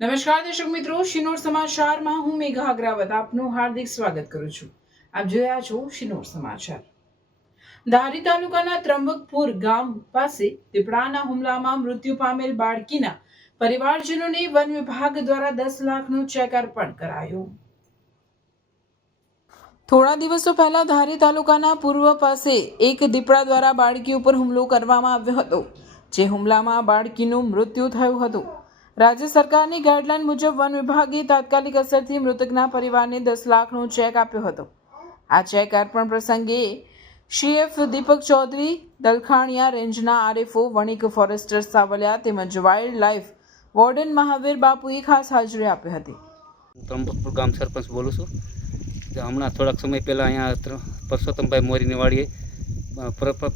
નમસ્કાર દર્શક મિત્રો, શિનોર સમાચારમાં હું મેઘા અગ્રવાલ આપનું હાર્દિક સ્વાગત કરું છું. આપ જોયા છો શિનોર સમાચાર. ધારી તાલુકાના ત્રંબકપુર ગામ પાસે દીપડાના હુમલામાં મૃત્યુ પામેલ બાળકીના પરિવારજનોને વન વિભાગ દ્વારા 10 લાખનો ચેક અર્પણ કરાયો. થોડા દિવસો પહેલા ધારી તાલુકાના પૂર્વ પાસે એક દીપડા દ્વારા બાળકી ઉપર હુમલો કરવામાં આવ્યો હતો, જે હુમલામાં બાળકીનું મૃત્યુ થયું હતું. રાજ્ય સરકારની ગાઈડલાઈન મુજબ વન વિભાગે તાત્કાલિક અસરથી મૃતકના પરિવારને 10 લાખનો ચેક આપ્યો હતો. આ ચેક અર્પણ પ્રસંગે CF દીપક ચૌધરી, દલખાણિયા રેન્જના RFO વણિક ફોરેસ્ટર સાવલિયા તેમજ વાઇલ્ડ લાઇફ વોર્ડન મહાવીર બાપુએ ખાસ હાજરી આપી હતી. ત્રંબકપુર ગામ સરપંચ બોલું છું. હમણાં થોડાક સમય પહેલાં અહીંયા પરસોત્તમભાઈ મોરીની વાડીએ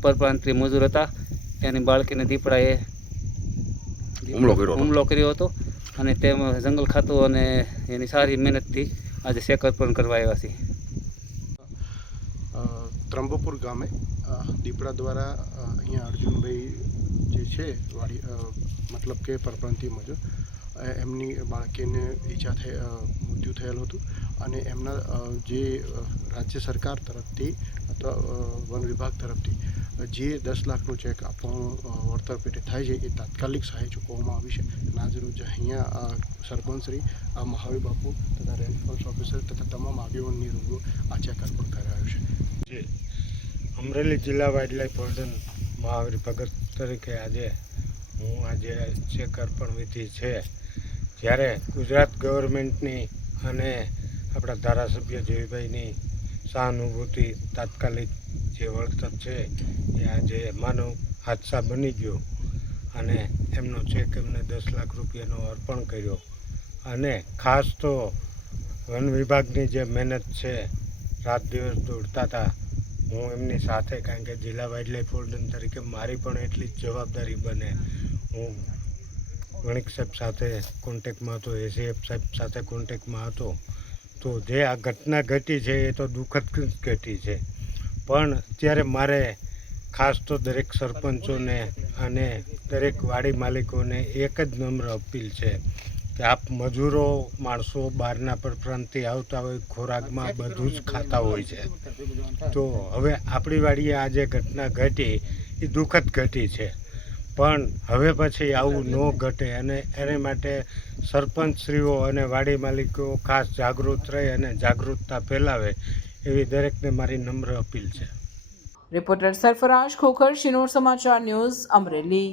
પરપ્રાંતીય મજૂર હતા, તેની બાળકીને દીપડાએ હુમલો કર્યો હતો અને તેમાં જંગલ ખાતું અને એની સારી મહેનતથી આજે ચેક અર્પણ કરવા આવ્યા છીએ. ત્રંબકપુર ગામે દીપડા દ્વારા અહીંયા અર્જુનભાઈ જે છે વાડી મતલબ કે પરપ્રાંતીય મજૂર, એમની બાળકીને મૃત્યુ થયેલું હતું અને એમના જે રાજ્ય સરકાર તરફથી અથવા વન વિભાગ તરફથી જે 10 લાખનો ચેક આપવાનું વળતર પેટે થાય છે, એ તાત્કાલિક સહાય ચૂકવવામાં આવી છે. આજરોજ અહીંયા સરપંચશ્રી મહાવીર બાપુ તથા રેન્જ ફોરેસ્ટ ઓફિસર તથા તમામ આગેવાનની રૂબરૂ આ ચેક અર્પણ કરાયો છે. અમરેલી જિલ્લા વાઇલ્ડ લાઇફ વોર્ડન મહાવીર ભગત તરીકે આજે ચેક અર્પણ વિધિ છે. જ્યારે ગુજરાત ગવર્મેન્ટની અને આપણા ધારાસભ્ય જયભાઈની સહાનુભૂતિ તાત્કાલિક જે વળતર છે એ આજે માનવ હાદસા બની ગયો અને એમનો ચેક એમને 10 લાખ રૂપિયાનો અર્પણ કર્યો. અને ખાસ તો વન વિભાગની જે મહેનત છે, રાત દિવસ દોડતા હતા, હું એમની સાથે, કારણ કે જિલ્લા વાઇલ્ડ લાઇફ વોર્ડન તરીકે મારી પણ એટલી જ જવાબદારી બને. હું વણિક સાહેબ સાથે કોન્ટેક્ટમાં હતો, ACF સાહેબ સાથે કોન્ટેક્ટમાં હતો. તો જે આ ઘટના ઘટી છે એ તો દુઃખદ ઘટી છે, પણ અત્યારે મારે ખાસ તો દરેક સરપંચોને અને દરેક વાડી માલિકોને એક જ નમ્ર અપીલ છે કે આપ મજૂરો માણસો બહારના પરપ્રાંતથી આવતા હોય, ખોરાકમાં બધું જ ખાતા હોય છે. તો હવે આપણી વાડીએ આ જે ઘટના ઘટી એ દુઃખદ ઘટી છે, પણ હવે પછી આવું ન ઘટે અને એને માટે સરપંચશ્રીઓ અને વાડી માલિકો ખાસ જાગૃત રહે અને જાગૃતતા ફેલાવે એવી દરેકને મારી નમ્ર અપીલ છે. રિપોર્ટર સરફરાજ ખોખર, શિનોર સમાચાર ન્યૂઝ, અમરેલી.